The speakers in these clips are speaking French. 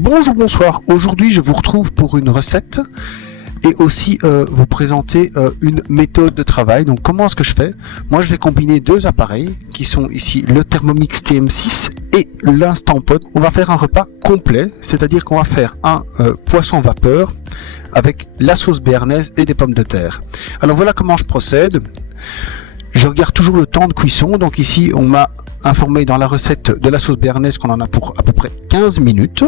Bonjour, bonsoir. Aujourd'hui, je vous retrouve pour une recette et aussi vous présenter une méthode de travail. Donc, comment est-ce que je fais? Moi, je vais combiner deux appareils qui sont ici le Thermomix TM6 et l'Instant Pot. On va faire un repas complet, c'est-à-dire qu'on va faire un poisson vapeur avec la sauce béarnaise et des pommes de terre. Alors, voilà comment je procède. Je regarde toujours le temps de cuisson. Donc ici, on m'a informé dans la recette de la sauce béarnaise qu'on en a pour à peu près 15 minutes.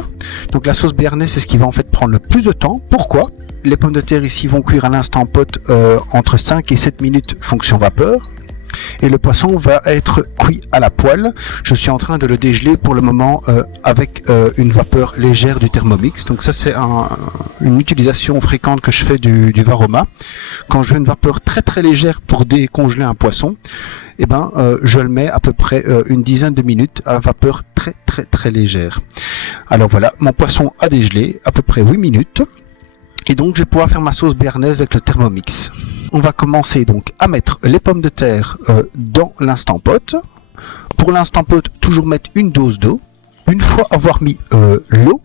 Donc la sauce béarnaise, c'est ce qui va en fait prendre le plus de temps. Pourquoi? Les pommes de terre ici vont cuire à l'Instant Pot entre 5 et 7 minutes fonction vapeur. Et le poisson va être cuit à la poêle. Je suis en train de le dégeler pour le moment avec une vapeur légère du Thermomix. Donc ça, c'est une utilisation fréquente que je fais du Varoma. Quand je veux une vapeur très très légère pour décongeler un poisson, eh ben, je le mets à peu près une dizaine de minutes à vapeur très très très légère. Alors voilà, mon poisson a dégelé à peu près 8 minutes. Et donc je vais pouvoir faire ma sauce béarnaise avec le Thermomix. On va commencer donc à mettre les pommes de terre dans l'Instant Pot. Pour l'Instant Pot, toujours mettre une dose d'eau. Une fois avoir mis l'eau,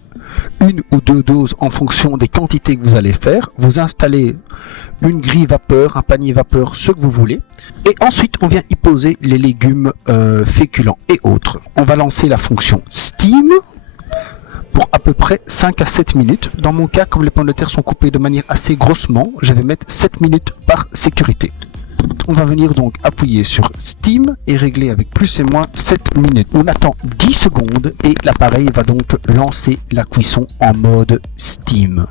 une ou deux doses en fonction des quantités que vous allez faire, vous installez une grille vapeur, un panier vapeur, ce que vous voulez. Et ensuite, on vient y poser les légumes féculents et autres. On va lancer la fonction Steam pour à peu près 5 à 7 minutes. Dans mon cas, comme les pommes de terre sont coupées de manière assez grossement, je vais mettre 7 minutes par sécurité. On va venir donc appuyer sur Steam et régler avec plus et moins 7 minutes. On attend 10 secondes et l'appareil va donc lancer la cuisson en mode Steam.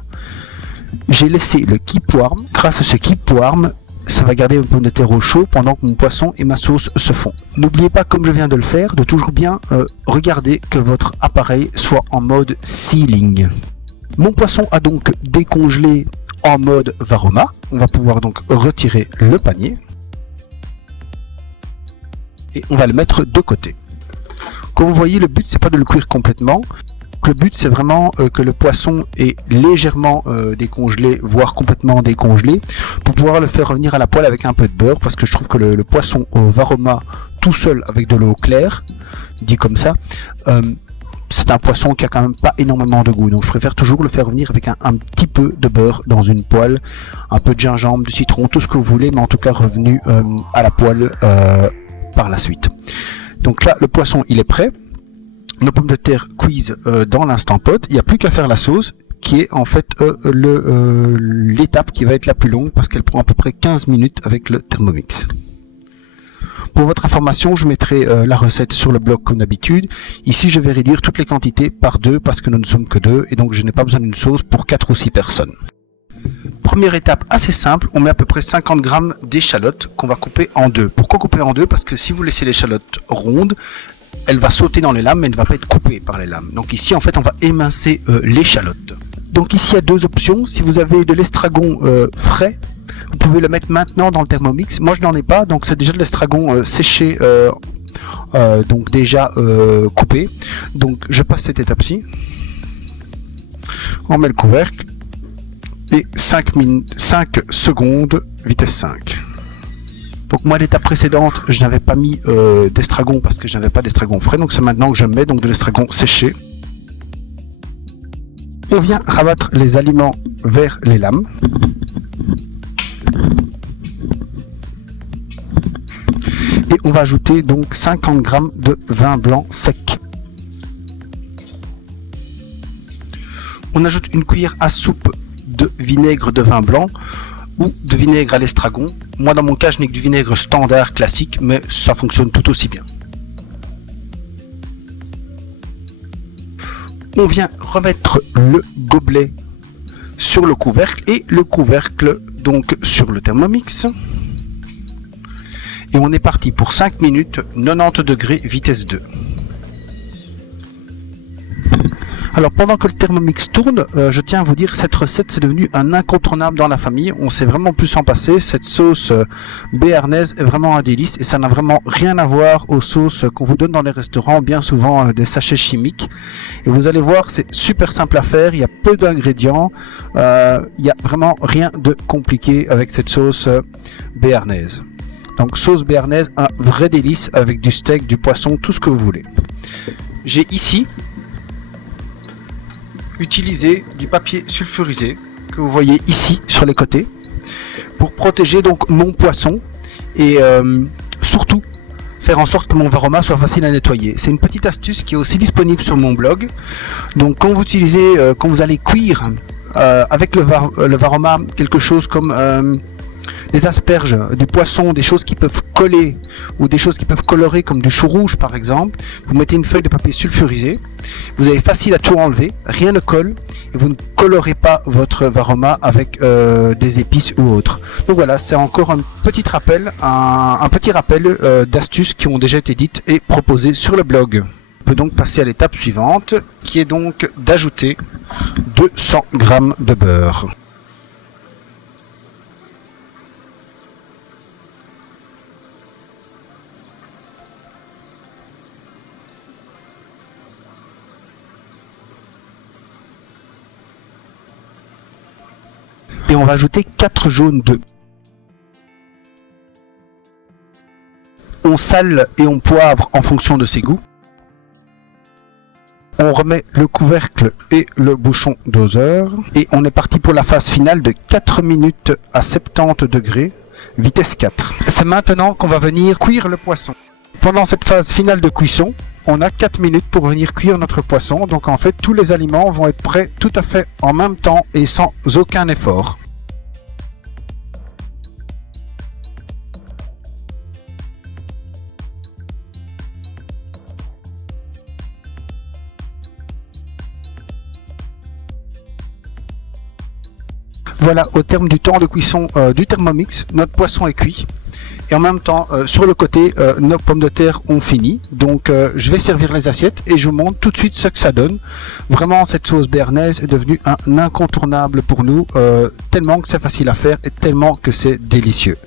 J'ai laissé le Keep Warm. Grâce à ce Keep Warm, ça va garder mes pommes de terre au chaud pendant que mon poisson et ma sauce se font. N'oubliez pas, comme je viens de le faire, de toujours bien regarder que votre appareil soit en mode sealing. Mon poisson a donc décongelé en mode Varoma. On va pouvoir donc retirer le panier. Et on va le mettre de côté. Comme vous voyez, le but c'est pas de le cuire complètement. Le but c'est vraiment que le poisson est légèrement décongelé, voire complètement décongelé, pour pouvoir le faire revenir à la poêle avec un peu de beurre, parce que je trouve que le poisson au Varoma tout seul avec de l'eau claire, dit comme ça, c'est un poisson qui a quand même pas énormément de goût. Donc je préfère toujours le faire revenir avec un petit peu de beurre dans une poêle, un peu de gingembre, du citron, tout ce que vous voulez, mais en tout cas revenu à la poêle par la suite. Donc là, le poisson il est prêt. Nos pommes de terre cuisent dans l'Instant Pot. Il n'y a plus qu'à faire la sauce, qui est en fait l'étape qui va être la plus longue, parce qu'elle prend à peu près 15 minutes avec le Thermomix. Pour votre information, je mettrai la recette sur le blog comme d'habitude. Ici, je vais réduire toutes les quantités par 2 parce que nous ne sommes que 2 et donc je n'ai pas besoin d'une sauce pour 4 ou 6 personnes. Première étape assez simple, on met à peu près 50 grammes d'échalotes qu'on va couper en 2. Pourquoi couper en 2? Parce que si vous laissez l'échalote ronde, elle va sauter dans les lames mais elle ne va pas être coupée par les lames. Donc ici, en fait, on va émincer l'échalote. Donc ici, il y a deux options. Si vous avez de l'estragon frais, vous pouvez le mettre maintenant dans le Thermomix. Moi, je n'en ai pas, donc c'est déjà de l'estragon séché, donc déjà coupé. Donc je passe cette étape-ci. On met le couvercle et 5 secondes, vitesse 5. Donc moi, l'étape précédente, je n'avais pas mis d'estragon parce que je n'avais pas d'estragon frais. Donc c'est maintenant que je mets donc de l'estragon séché. On vient rabattre les aliments vers les lames. Et on va ajouter donc 50 g de vin blanc sec. On ajoute une cuillère à soupe de vinaigre de vin blanc ou de vinaigre à l'estragon. Moi, dans mon cas, je n'ai que du vinaigre standard classique, mais ça fonctionne tout aussi bien. On vient remettre le gobelet sur le couvercle et le couvercle donc sur le Thermomix. Et on est parti pour 5 minutes, 90 degrés, vitesse 2. Alors pendant que le Thermomix tourne, je tiens à vous dire, cette recette c'est devenu un incontournable dans la famille. On sait vraiment plus s'en passer. Cette sauce béarnaise est vraiment un délice et ça n'a vraiment rien à voir aux sauces qu'on vous donne dans les restaurants, bien souvent des sachets chimiques. Et vous allez voir, c'est super simple à faire. Il y a peu d'ingrédients. Il n'y a vraiment rien de compliqué avec cette sauce béarnaise. Donc sauce béarnaise, un vrai délice avec du steak, du poisson, tout ce que vous voulez. J'ai ici utiliser du papier sulfurisé que vous voyez ici sur les côtés pour protéger donc mon poisson et surtout faire en sorte que mon varoma soit facile à nettoyer. C'est une petite astuce qui est aussi disponible sur mon blog. Donc quand vous allez cuire avec le varoma quelque chose comme des asperges, du poisson, des choses qui peuvent coller ou des choses qui peuvent colorer comme du chou rouge par exemple, vous mettez une feuille de papier sulfurisé, vous avez facile à tout enlever, rien ne colle et vous ne colorez pas votre varoma avec des épices ou autres. Donc voilà, c'est encore un petit rappel, d'astuces qui ont déjà été dites et proposées sur le blog. On peut donc passer à l'étape suivante qui est donc d'ajouter 200 g de beurre. Et on va ajouter 4 jaunes d'œufs. On sale et on poivre en fonction de ses goûts. On remet le couvercle et le bouchon doseur. Et on est parti pour la phase finale de 4 minutes à 70 degrés, vitesse 4. C'est maintenant qu'on va venir cuire le poisson. Pendant cette phase finale de cuisson, on a 4 minutes pour venir cuire notre poisson. Donc en fait, tous les aliments vont être prêts tout à fait en même temps et sans aucun effort. Voilà, au terme du temps de cuisson du Thermomix, notre poisson est cuit. Et en même temps, sur le côté, nos pommes de terre ont fini. Donc je vais servir les assiettes et je vous montre tout de suite ce que ça donne. Vraiment, cette sauce béarnaise est devenue un incontournable pour nous, tellement que c'est facile à faire et tellement que c'est délicieux.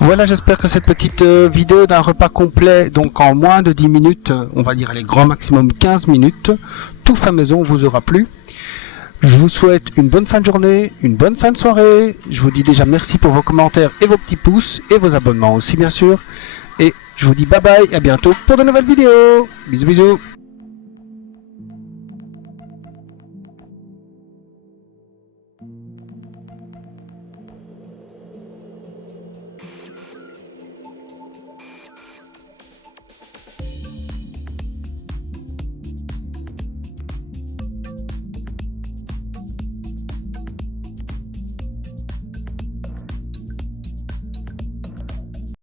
Voilà, j'espère que cette petite vidéo d'un repas complet, donc en moins de 10 minutes, on va dire les grands maximum 15 minutes, tout fait maison vous aura plu. Je vous souhaite une bonne fin de journée, une bonne fin de soirée. Je vous dis déjà merci pour vos commentaires et vos petits pouces et vos abonnements aussi bien sûr. Et je vous dis bye bye et à bientôt pour de nouvelles vidéos. Bisous bisous.